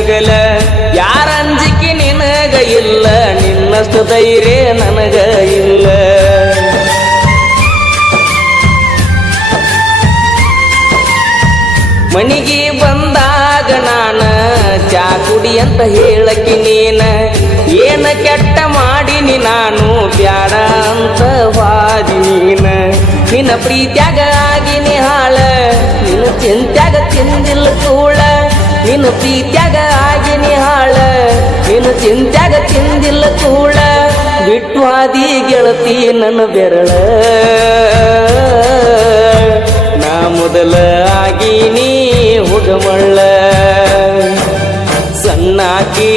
ಹಗಲ ಯಾರ ಅಂಜಿಕೆ ನಿನಗ ಇಲ್ಲ, ನಿನ್ನಷ್ಟು ಧೈರ್ಯ ನನಗ ಇಲ್ಲ. ಮನಿಗೆ ಬಂದಾಗ ನಾನ ಚಾ ಕುಡಿ ಅಂತ ಹೇಳಕ್ಕೆ ನೀನ, ಏನ ಕೆಟ್ಟ ಮಾಡಿನಿ ನಾನು, ಬ್ಯಾಡ ಅಂತ ವಾದಿ ನೀನ. ನಿನ್ನ ಪ್ರೀತ್ಯಾಗ ಆಗಿನಿ ಹಾಳ, ನಿನ್ನ ಚಿಂತ್ಯಾಗ ತಿಂದಿಲ್ಲ ಕೂಳ. ನಿನ್ನ ಪ್ರೀತ್ಯಾಗ ಆಗಿನಿ ಹಾಳ. ನೀನು ಚಿಂತ್ಯಾಗ ತಿಂದಿಲ್ಲ ಕೂಳ ಬಿಟ್ಟು ಆದಿ ಗೆಳತಿ ನನ್ನ ಬೆರಳ. ನಾ ಮೊದಲ ನೀ ಹುಗಮಳ್ಳ ಸಣ್ಣಾಕಿ,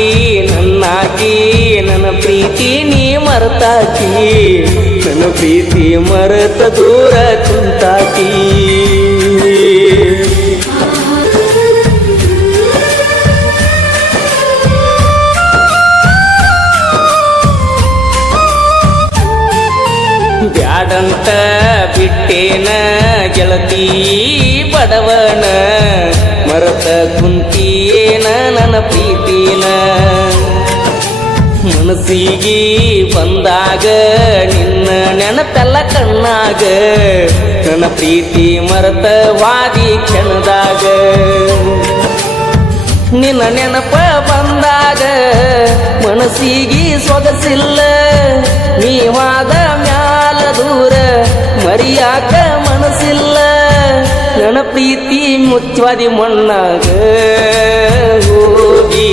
ನನ್ನಾಕಿ, ನನ್ನ ಪ್ರೀತಿ ನೀ ಮರತಾಕಿ. ನನ್ನ ಪ್ರೀತಿ ಮರತ ದೂರ ಕುಂತಾಕಿ. ಬ್ಯಾಡಂತ ಬಿಟ್ಟೇನ ಗೆಳತಿ ಬಡವನ? ಮರತ ಕುಂತಿಯೇನ ನನ್ನ ಪ್ರೀತಿನ? ಮನಸ್ಸಿಗೆ ಬಂದಾಗ ನಿನ್ನ ನೆನಪೆಲ್ಲ ಕಣ್ಣಾಗ. ನನ್ನ ಪ್ರೀತಿ ಮರತ ವಾದಿ ಕ್ಷಣದಾಗ. ನಿನ್ನ ನೆನಪ ಬಂದಾಗ ಮನಸ್ಸಿಗೆ ಸೊಗಸಿಲ್ಲ ನೀವಾದ ಮರಿಯಾಕ ಮನಸ್ಸಿಲ್ಲ. ನನ್ನ ಪ್ರೀತಿ ಮುಚ್ಚವಾದಿ ಮಣ್ಣಾಗ ಹೋಗಿ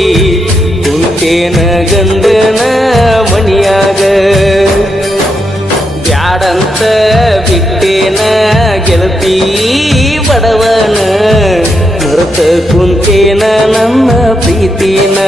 ಕುಂತೇನ ಗಂಡನ ಮಣಿಯಾಗ. ಬ್ಯಾಡಂತ ಬಿಟ್ಟೇನ ಗೆಳತಿ ಬಡವನ, ಮರತ ಕುಂತೇನ ನನ್ನ ಪ್ರೀತಿನ.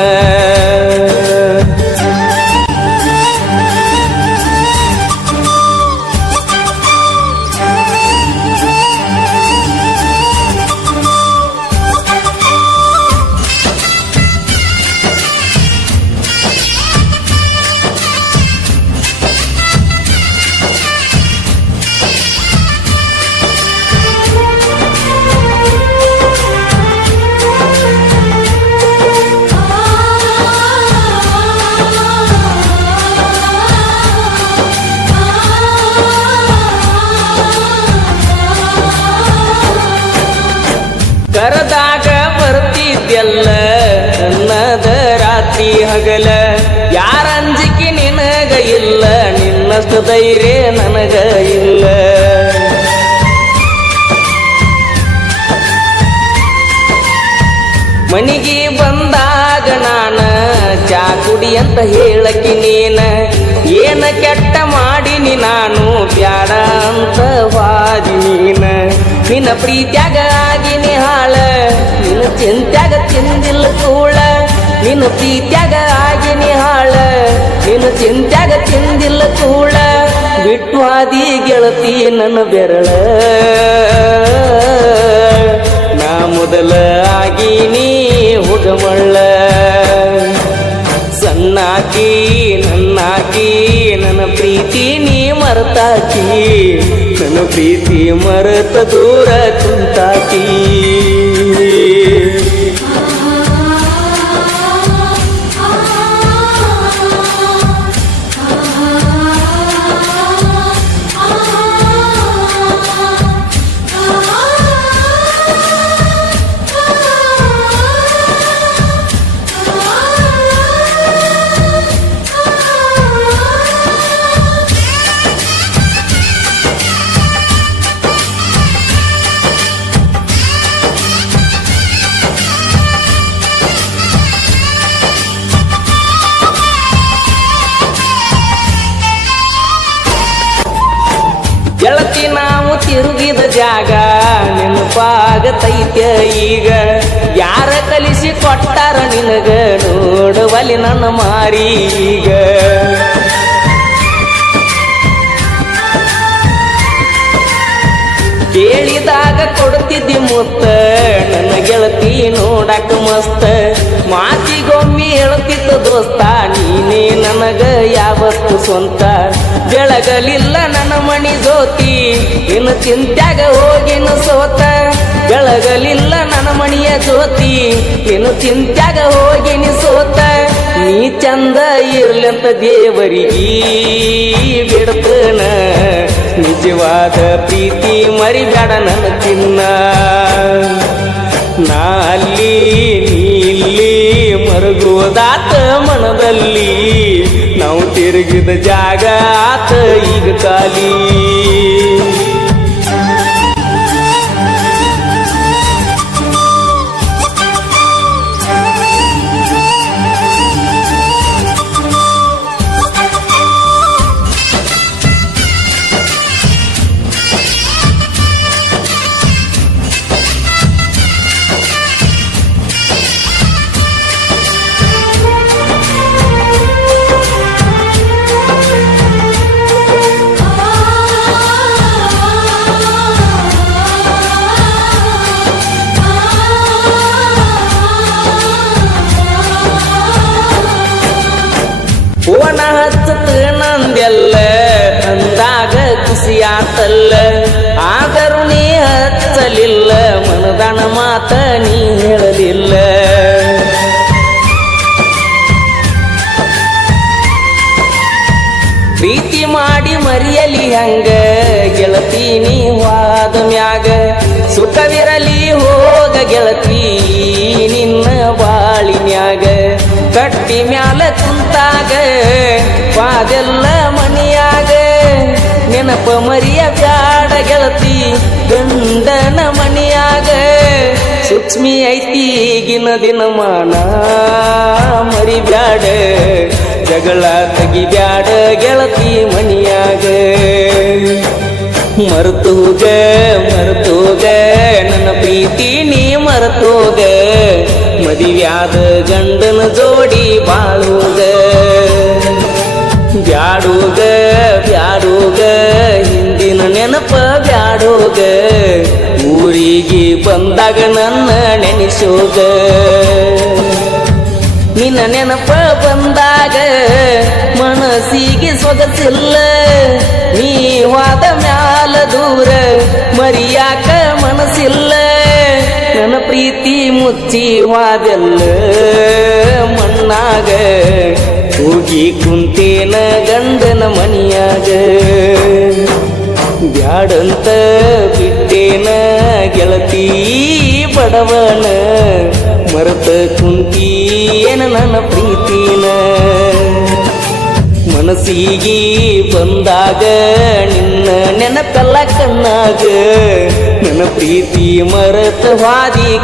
ರಾತ್ರಿ ಹಗಲ, ಯಾರ ಅಂಜಿಕೆ ನಿನಗ ಇಲ್ಲ, ನಿನ್ನಷ್ಟು ಧೈರ್ಯ ನನಗ ಇಲ್ಲ. ಮನಿಗೆ ಬಂದಾಗ ನಾನ ಚಾ ಕುಡಿ ಅಂತ ಹೇಳಕ್ಕೆ ನೀನ, ಏನ ಕೆಟ್ಟ ಮಾಡಿನಿ ನಾನು, ಬ್ಯಾಡ ಅಂತ ವಾದಿ ನೀನ. ನಿನ್ನ ಪ್ರೀತ್ಯಾಗ ಆಗಿನಿ ಹಾಳ, ನಿನ್ನ ಚಿಂತ್ಯಾಗ ತಿಂದಿಲ್ಲ ಕೂಳ ನಿನ್ನ ಪ್ರೀತ್ಯಾಗ ಆಗಿನಿ ಹಾಳ ನೀನು ಚಿಂತ್ಯಾಗ ತಿಂದಿಲ್ಲ ಕೂಳ ಬಿಟ್ಟು ಆದಿ ಗೆಳತಿ ನನ್ನ ಬೆರಳ. ನಾ ಮೊದಲ ಆಗಿನಿ ಹುಡುಮಳ್ಳ, ಸಣ್ಣಾಕಿ, ನನ್ನಾಕಿ, ನನ್ನ ಪ್ರೀತಿ ನೀ ಮರತಾಕಿ, ನನ್ನ ಪ್ರೀತಿ ಮರತ ದೂರ ಕುಂತಾಕಿ. ತಿರುಗಿದ ಜಾಗ ನೆನಪಾಗತೈತೆ ಈಗ. ಯಾರ ಕಲಿಸಿ ಕೊಟ್ಟಾರ ನಿನಗ ನೋಡುವಲಿ ನನ್ನ ಮಾರಿ ಕೇಳಿದಾಗ ಕೊಡ್ತಿದ್ದಿ ಮುತ್ತ. ನನ್ನ ಗೆಳತಿ ನೋಡಕ ಮಸ್ತ. ಮಾತಿಗೊಮ್ಮೆ ಹೇಳ್ತಿತ್ತು ದೋಸ್ತ, ನೀನೇ ನನಗ ಯಾವತ್ತು ಸ್ವಂತ. ಬೆಳಗಲಿಲ್ಲ ನನ್ನ ಮಣಿ ಜೋತಿ ಇನ್ನು ಚಿಂತ್ಯಾಗ ಹೋಗಿನ ಸೋತ. ಬೆಳಗಲಿಲ್ಲ ನನ್ನ ಮಣಿಯ ಜ್ಯೋತಿ ಇನ್ನು ಚಿಂತ್ಯಾಗ ಹೋಗಿನ ಸೋತ. ನೀ ಚಂದ ಇರ್ಲಂತ ದೇವರಿಗೆ ಬಿಡ್ತನ. ನಿಜವಾದ ಪ್ರೀತಿ ಮರಿಬೇಡ ನನ್ನ ಚಿನ್ನ. ನಾ ಅಲ್ಲಿ ಇಲ್ಲಿ ಮರುಗುವುದಾತ ಮನದಲ್ಲಿ. ನಾವು ತಿರುಗಿದ ಜಾಗ ಆತ ಈಗ ಖಾಲಿ. ಮನದನ ಮಾತ ನೀ ಹೇಳಲಿಲ್ಲ. ಪ್ರೀತಿ ಮಾಡಿ ಮರಿಯಲಿ ಹಂಗ, ಗೆಳತಿ ನೀ ವಾದ ಮ್ಯಾಗ. ಸುಖವಿರಲಿ ಹೋಗ ಗೆಳತಿ ನಿನ್ನ ಬಾಳಿನ್ಯಾಗ ಕಟ್ಟಿ ಮ್ಯಾಲ ಕುಂತಾಗ, ಪಾದೆಲ್ಲ ಮನಿಯಾಗ ನೆನಪ ಮರಿಯ ಬ್ಯಾಡ ಗೆಳತಿ, ಗಂಡನ ಮಣಿಯಾಗ ಸೂಕ್ಷ್ಮಿ ಐತಿ, ಈಗಿನ ದಿನಮಾನ ಮರಿಬ್ಯಾಡ ಜಗಳ ತಗಿ ಬ್ಯಾಡ ಗೆಳತಿ ಮನಿಯಾಗ ಮರ್ತೋಗ ಮರ್ತೋಗ, ನನ್ನ ಪ್ರೀತಿ ನೀ ಮರ್ತೋಗ, ಮದಿವ್ಯಾದ ಗಂಡನ ಜೋಡಿ ಬಾಳೋಗ. ಬ್ಯಾಡೋಗ ಬ್ಯಾಡೋಗ, ಹಿಂದಿನ ನೆನಪ ಬ್ಯಾಡೋಗ, ಊರಿಗೆ ಬಂದಾಗ ನನ್ನ ನೆನೆಸೋಗ. ನಿನ್ನ ನೆನಪ ಬಂದಾಗ ಮನಸ್ಸಿಗೆ ಸೊಗಸಿಲ್ಲ ನೀವಾದ ಮ್ಯಾಲ ದೂರ ಮರಿಯಾಕ ಮನಸ್ಸಿಲ್ಲ. ನನ್ನ ಪ್ರೀತಿ ಮುಚ್ಚಿ ವಾದೆಲ್ಲ ಮಣ್ಣಾಗ ಹೋಗಿ ಕುಂತೇನ ಗಂಡನ ಮನಿಯಾಗ. ಬ್ಯಾಡಂತ ಬಿಟ್ಟೇನ ಗೆಳತಿ ಬಡವನ. ಮರತ ಕುಂತೀಯನ ನನ್ನ ಪ್ರೀತಿನ. ಮನಸ್ಸಿಗೆ ಬಂದಾಗ ನಿನ್ನ ನೆನಪೆಲ್ಲ ಕಣ್ಣಾಗ. ನನ್ನ ಪ್ರೀತಿ ಮರತ ಹಾದಿ